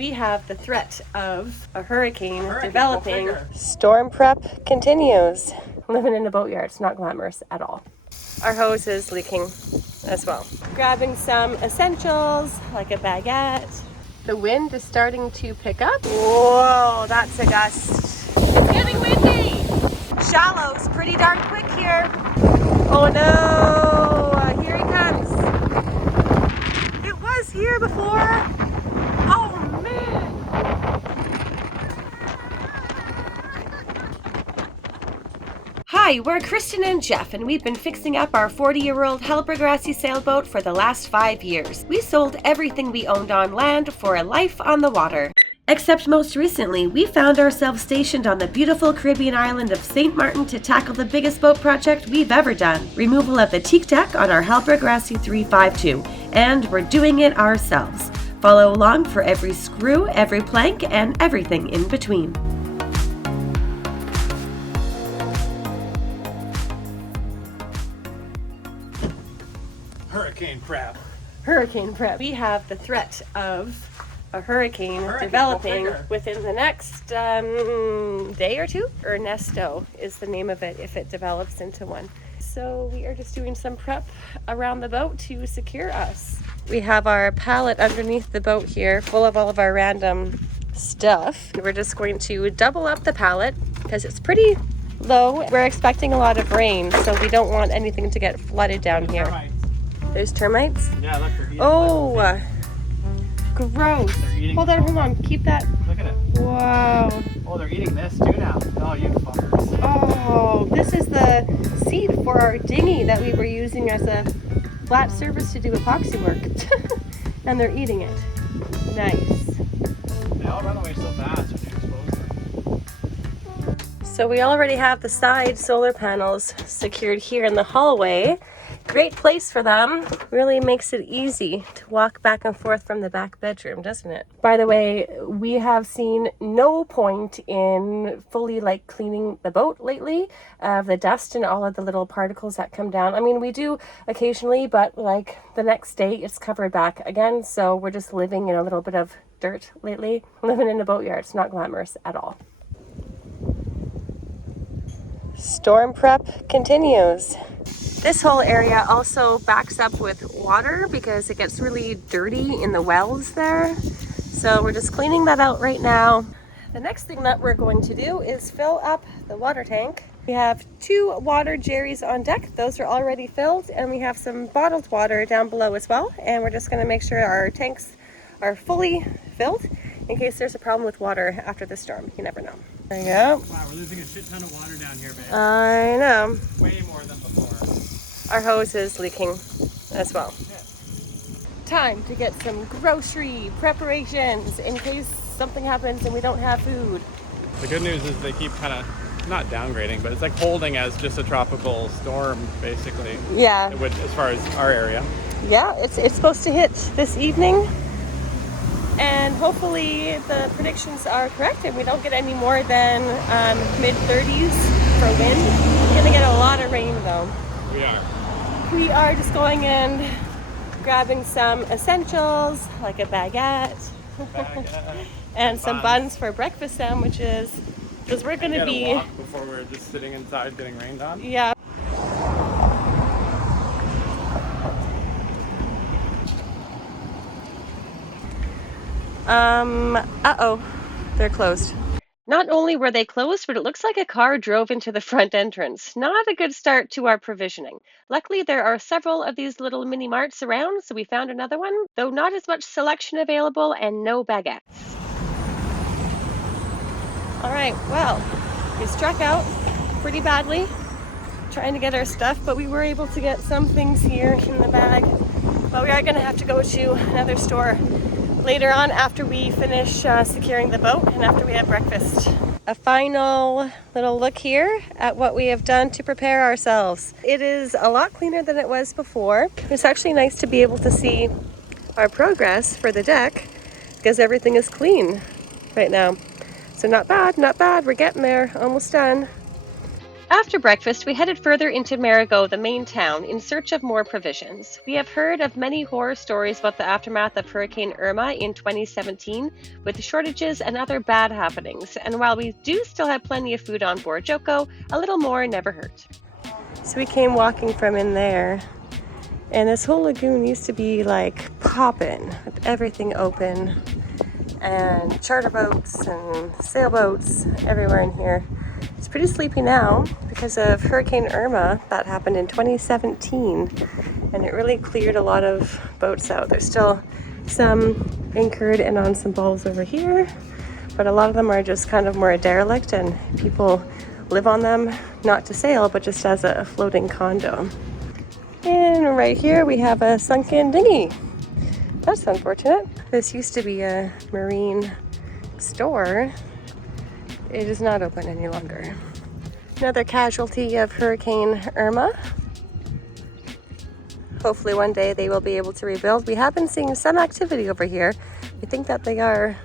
We have the threat of a hurricane developing. Storm prep continues. Living in a boatyard, it's not glamorous at all. Our hose is leaking as well. Grabbing some essentials like a baguette. The wind is starting to pick up. Whoa, that's a gust. It's getting windy. Shallows pretty darn quick here. Oh no, here he comes. It was here before. Oh man. Hi, we're Kristen and Jeff, and we've been fixing up our 40-year-old Hallberg Rassy sailboat for the last 5 years. We sold everything we owned on land for a life on the water. Except most recently, we found ourselves stationed on the beautiful Caribbean island of St. Martin to tackle the biggest boat project we've ever done. Removal of the teak deck on our Hallberg Rassy 352, and we're doing it ourselves. Follow along for every screw, every plank, and everything in between. Hurricane prep. Hurricane prep. We have the threat of a hurricane developing within the next day or two. Ernesto is the name of it if it develops into one. So we are just doing some prep around the boat to secure us. We have our pallet underneath the boat here full of all of our random stuff. We're just going to double up the pallet because it's pretty low. We're expecting a lot of rain, so we don't want anything to get flooded down here. There's termites? Yeah, look, they're eating. Oh, gross. Hold on, keep that. Look at it. Wow. Oh, they're eating this too now. Oh, you fuckers. Oh, this is the seat for our dinghy that we were using as a flat surface to do epoxy work. And they're eating it. Nice. They all run away so fast when you expose them. So we already have the side solar panels secured here in the hallway. Great place for them. Really makes it easy to walk back and forth from the back bedroom, doesn't it? By the way, we have seen no point in fully cleaning the boat lately of the dust and all of the little particles that come down. I mean, we do occasionally, but the next day it's covered back again. So we're just living in a little bit of dirt lately. Living in a boatyard, it's not glamorous at all. Storm prep continues. This whole area also backs up with water because it gets really dirty in the wells there. So we're just cleaning that out right now. The next thing that we're going to do is fill up the water tank. We have 2 water jerrys on deck. Those are already filled, and we have some bottled water down below as well. And we're just going to make sure our tanks are fully filled in case there's a problem with water after the storm. You never know. There you go. Wow, we're losing a shit ton of water down here, babe. I know. Way more than before. Our hose is leaking as well. Yeah. Time to get some grocery preparations in case something happens and we don't have food. The good news is they keep kind of, not downgrading, but it's like holding as just a tropical storm, basically. Yeah. As far as our area. Yeah, it's supposed to hit this evening. And hopefully the predictions are correct and we don't get any more than mid-30s for wind. We're gonna get a lot of rain though. We are. We are just going in, grabbing some essentials like a baguette. And some buns for breakfast sandwiches because we're gonna be walk before we're just sitting inside getting rained on. Yeah. Uh-oh, they're closed. Not only were they closed, but it looks like a car drove into the front entrance. Not a good start to our provisioning. Luckily, there are several of these little mini marts around, so we found another one, though not as much selection available and no baguettes. All right, well, we struck out pretty badly trying to get our stuff, but we were able to get some things here in the bag. But we are going to have to go to another store later on after we finish securing the boat and after we have breakfast. A final little look here at what we have done to prepare ourselves. It is a lot cleaner than it was before. It's actually nice to be able to see our progress for the deck because everything is clean right now. So not bad, not bad. We're getting there, almost done. After breakfast, we headed further into Marigot, the main town, in search of more provisions. We have heard of many horror stories about the aftermath of Hurricane Irma in 2017, with shortages and other bad happenings. And while we do still have plenty of food on board Joko, a little more never hurt. So we came walking from in there, and this whole lagoon used to be like poppin', with everything open, and charter boats and sailboats everywhere in here. It's pretty sleepy now because of Hurricane Irma that happened in 2017, and it really cleared a lot of boats out. There's still some anchored and on some balls over here, but a lot of them are just kind of more derelict, and people live on them, not to sail, but just as a floating condo. And right here we have a sunken dinghy. That's unfortunate. This used to be a marine store. It is not open any longer. Another casualty of Hurricane Irma. Hopefully one day they will be able to rebuild. We have been seeing some activity over here. We think that they are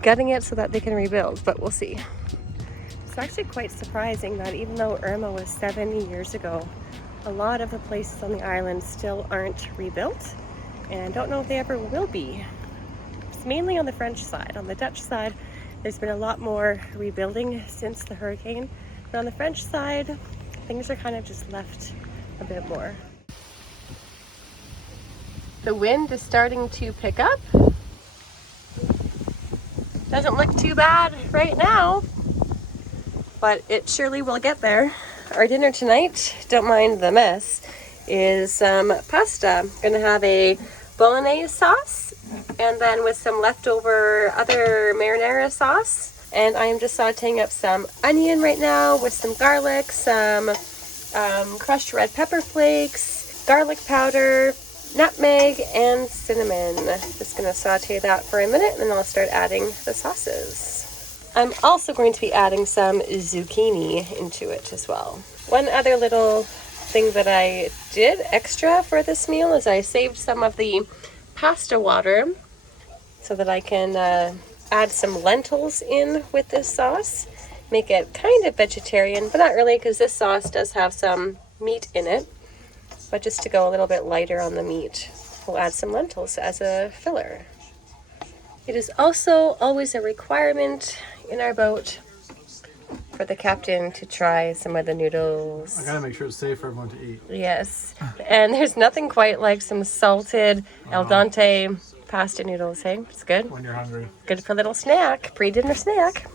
gutting it so that they can rebuild, but we'll see. It's actually quite surprising that even though Irma was 70 years ago, a lot of the places on the island still aren't rebuilt, and don't know if they ever will be. It's mainly on the French side. On the Dutch side, there's been a lot more rebuilding since the hurricane. But on the French side, things are kind of just left a bit more. The wind is starting to pick up. Doesn't look too bad right now, but it surely will get there. Our dinner tonight, don't mind the mess, is some pasta. Gonna have a bolognese sauce, and then with some leftover other marinara sauce. And I am just sauteing up some onion right now with some garlic, some crushed red pepper flakes, garlic powder, nutmeg, and cinnamon. Just gonna saute that for a minute, and then I'll start adding the sauces. I'm also going to be adding some zucchini into it as well. One other little thing that I did extra for this meal is I saved some of the pasta water so that I can add some lentils in with this sauce. Make it kind of vegetarian, but not really, because this sauce does have some meat in it. But just to go a little bit lighter on the meat, we'll add some lentils as a filler. It is also always a requirement in our boat for the captain to try some of the noodles. I gotta make sure it's safe for everyone to eat. Yes, and there's nothing quite like some salted al dente pasta noodles, hey? It's good. When you're hungry. Good for a little snack, pre-dinner snack.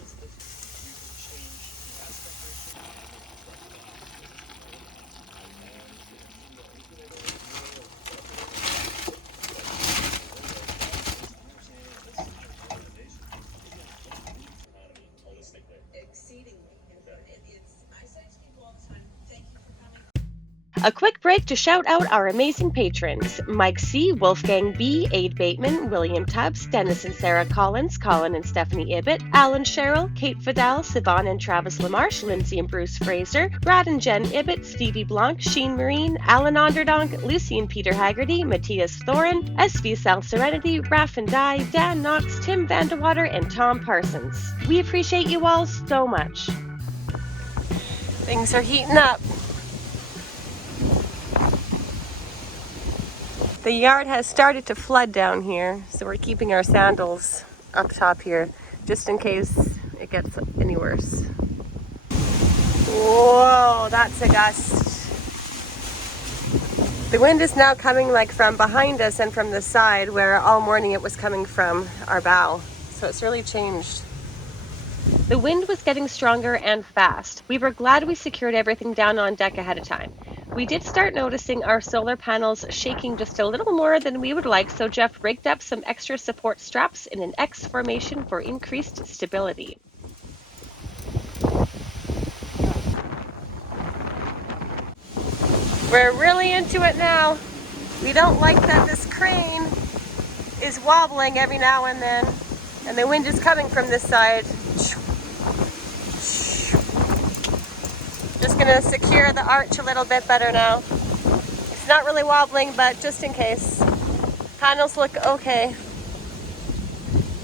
A quick break to shout out our amazing patrons: Mike C., Wolfgang B., Aid Bateman, William Tubbs, Dennis and Sarah Collins, Colin and Stephanie Ibbett, Alan Sherrill, Kate Fidel, Siobhan and Travis LaMarche, Lindsay and Bruce Fraser, Brad and Jen Ibbett, Stevie Blanc, Sheen Marine, Alan Onderdonk, Lucy and Peter Haggerty, Matthias Thorin, SV South Serenity, Raff and Di, Dan Knox, Tim Vandewater, and Tom Parsons. We appreciate you all so much. Things are heating up. The yard has started to flood down here, so we're keeping our sandals up top here, just in case it gets any worse. Whoa, that's a gust. The wind is now coming like from behind us and from the side, where all morning it was coming from our bow. So it's really changed. The wind was getting stronger and fast. We were glad we secured everything down on deck ahead of time. We did start noticing our solar panels shaking just a little more than we would like, so Jeff rigged up some extra support straps in an X formation for increased stability. We're really into it now. We don't like that this crane is wobbling every now and then, and the wind is coming from this side. Just gonna secure the arch a little bit better now. It's not really wobbling, but just in case. Panels look okay.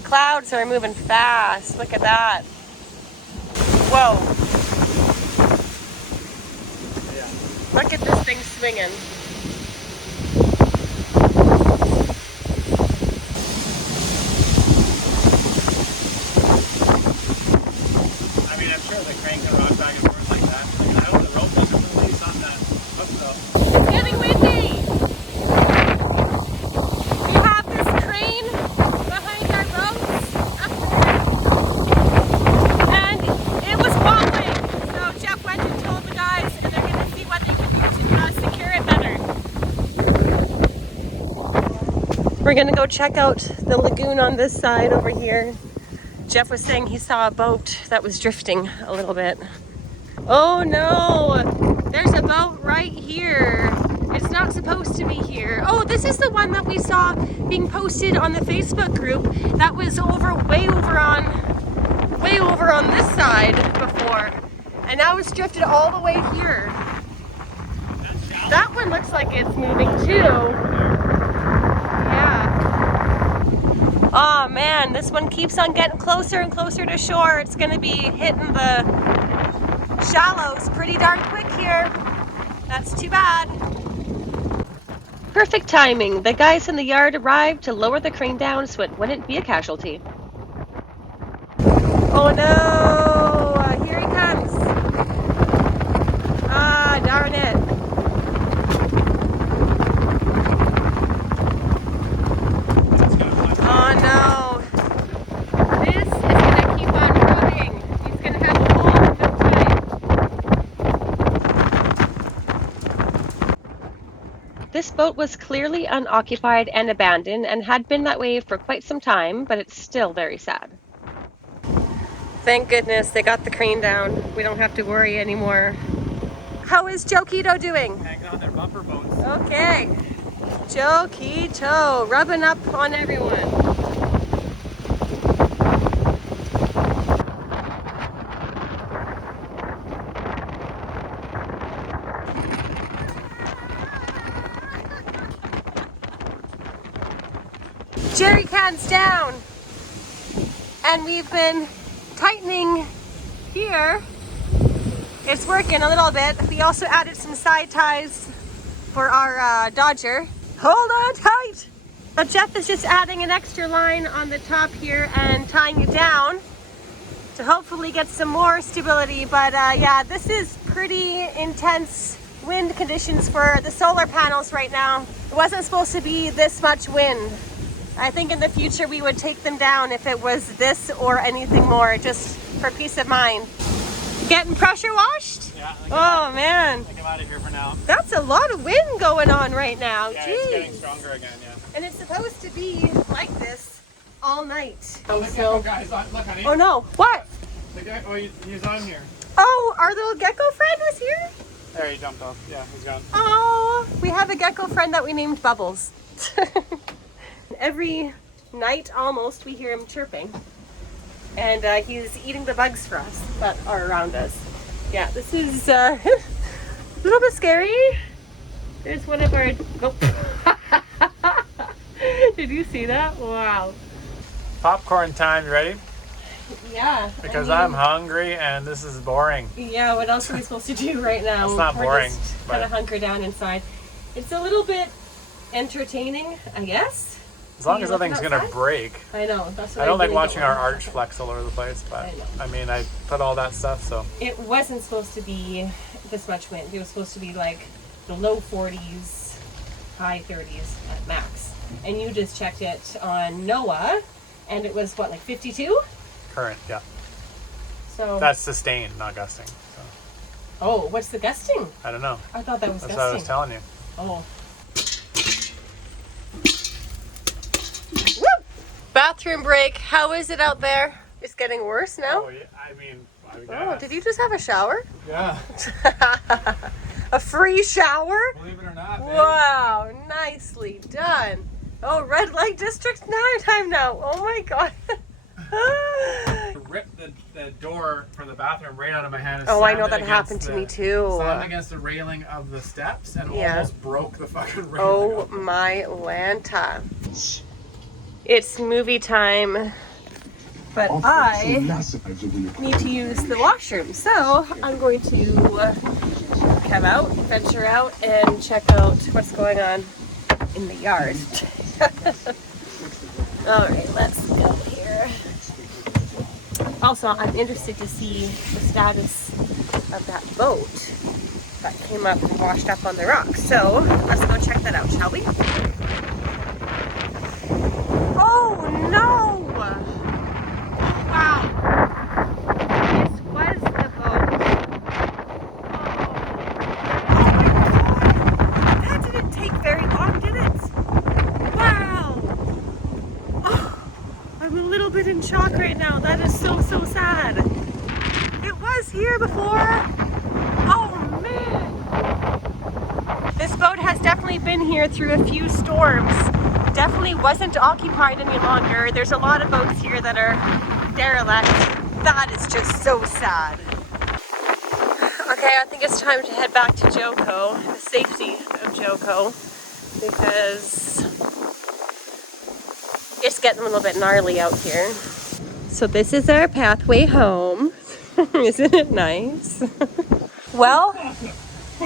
Clouds are moving fast. Look at that. Whoa. Look at this thing swinging. I mean, I'm sure the crane can rock back and forth like that. I don't know, the rope doesn't release on that hook though. It's getting windy. We have this crane behind our boats up there, and it was wobbling. So Jeff went and told the guys, and they're going to see what they can do to secure it better. We're going to go check out the lagoon on this side over here. Jeff was saying he saw a boat that was drifting a little bit. Oh no! There's a boat right here. It's not supposed to be here. Oh, this is the one that we saw being posted on the Facebook group that was way over on this side before. And now it's drifted all the way here. That one looks like it's moving too. Yeah. Oh man, this one keeps on getting closer and closer to shore. It's gonna be hitting the shallows pretty darn quick here. That's too bad. Perfect timing. The guys in the yard arrived to lower the crane down so it wouldn't be a casualty. Oh no! Here he comes. Ah, darn it. Oh no. This is going to keep on rotting. He's going to have all of the time. This boat was clearly unoccupied and abandoned and had been that way for quite some time, but it's still very sad. Thank goodness they got the crane down. We don't have to worry anymore. How is Joe Quito doing? Hanging on their bumper boats. Okay. Joe Quito, rubbing up on everyone. Jerry cans down. And we've been tightening here. It's working a little bit. We also added some side ties for our Dodger. Hold on tight. But Jeff is just adding an extra line on the top here and tying it down to hopefully get some more stability. But yeah, this is pretty intense wind conditions for the solar panels right now. It wasn't supposed to be this much wind. I think in the future we would take them down if it was this or anything more, just for peace of mind. Getting pressure washed? Yeah. Oh man. I think I'm out of here for now. That's a lot of wind going on right now. Yeah, Jeez. it's getting stronger again, yeah. And it's supposed to be like this all night. Oh, the gecko guy's on. Look, honey. Oh no, what? The gecko, he's on here. Oh, our little gecko friend was here? There, he jumped off. Yeah, he's gone. Oh, we have a gecko friend that we named Bubbles. Every night almost we hear him chirping. And he's eating the bugs for us that are around us. Yeah, this is a little bit scary. There's one of our... Oh. Did you see that? Wow. Popcorn time, you ready? Yeah. Because I'm hungry and this is boring. Yeah, what else are we supposed to do right now? It's not boring. Just kind of hunker down inside. It's a little bit entertaining, I guess. As long as nothing's going to break. I know. That's what I don't like really watching our want. arch flex all over the place, but I mean, I put all that stuff, so. It wasn't supposed to be this much wind. It was supposed to be like the low 40s, high 30s at max. And you just checked it on NOAA, and it was what, like 52? Current, yeah. So that's sustained, not gusting. So. Oh, what's the gusting? I don't know. I thought that was That's gusting. what I was telling you. Oh. Woo! Bathroom break. How is it out there? It's getting worse now? Oh, yeah. I mean, I guess. Oh, did you just have a shower? Yeah. A free shower? Believe it or not, babe. Wow, nicely done. Oh, red light district time now. Oh my god. Ripped the door for the bathroom right out of my hand. Oh, I know that happened to me too. Slammed against the railing of the steps and almost broke the fucking railing. Oh my Lanta. It's movie time, but I need to use the washroom, so I'm going to come out, venture out, and check out what's going on in the yard. Alright, let's go here. Also, I'm interested to see the status of that boat that came up and washed up on the rocks. So, let's go check that out, shall we? Oh no! Wow! This was the boat. Oh my god! That didn't take very long, did it? Wow! Oh, I'm a little bit in shock right now. That is so sad. It was here before. Oh man! This boat has definitely been here through a few storms. Definitely wasn't occupied any longer. There's a lot of boats here that are derelict. That is just so sad. Okay, I think it's time to head back to Joko, the safety of Joko, because it's getting a little bit gnarly out here. So this is our pathway home. Isn't it nice? Well,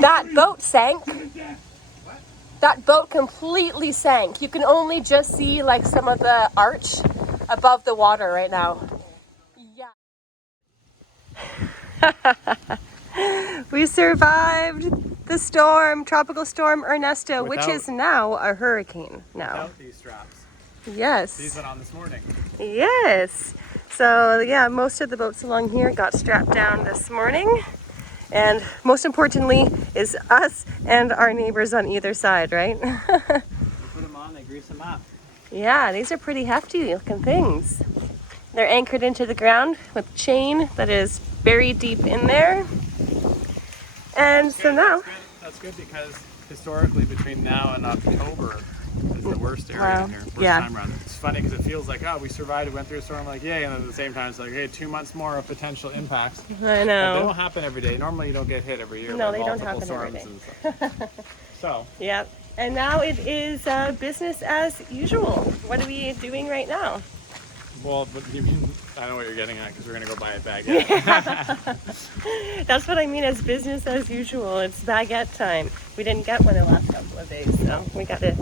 that boat sank. That boat completely sank. You can only just see like some of the arch above the water right now. Yeah. We survived the storm, tropical storm Ernesto, which is now a hurricane now. Without these straps. Yes. These went on this morning. Yes. So yeah, most of the boats along here got strapped down this morning. And most importantly is us and our neighbors on either side, right? You put them on, they grease them up. Yeah, these are pretty hefty looking things. They're anchored into the ground with chain that is buried deep in there. And so now... That's good because historically between now and October is the worst area in here. Worst time around. It's funny because it feels like, oh, we survived, we went through a storm, like, yay, and then at the same time it's like, hey, 2 months more of potential impacts. I know. But they don't happen every day. Normally you don't get hit every year. No, by they don't multiple happen every storms day. and so. Yeah, and now it is business as usual. What are we doing right now? Well, but you mean, I know what you're getting at because we're going to go buy a baguette. That's what I mean as business as usual. It's baguette time. We didn't get one the last couple of days, so we got to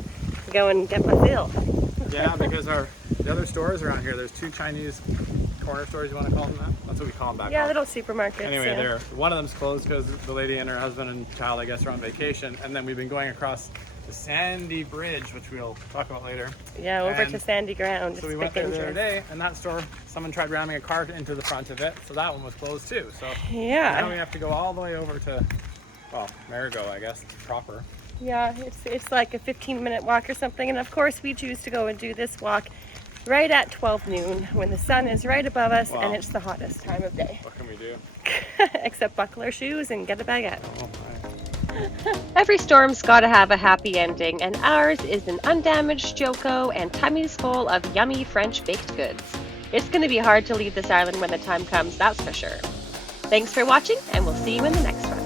go and get my fill. Yeah, because the other stores around here, there's 2 Chinese corner stores, you want to call them that? That's what we call them back home. Little supermarkets. Anyway, one of them's closed because the lady and her husband and child, I guess, are on vacation. And then we've been going across the Sandy Bridge, which we'll talk about later. Yeah, over to sandy ground. So we went there the other day, and that store, someone tried ramming a car into the front of it, so that one was closed too. So yeah, now we have to go all the way over to, well, Marigot, I guess, proper. Yeah, it's like a 15-minute walk or something, and of course we choose to go and do this walk right at 12 noon when the sun is right above us and it's the hottest time of day. What can we do? Except buckle our shoes and get a baguette. Oh, Every storm's gotta have a happy ending, and ours is an undamaged Joko and tummies full of yummy French baked goods. It's gonna be hard to leave this island when the time comes, that's for sure. Thanks for watching, and we'll see you in the next one.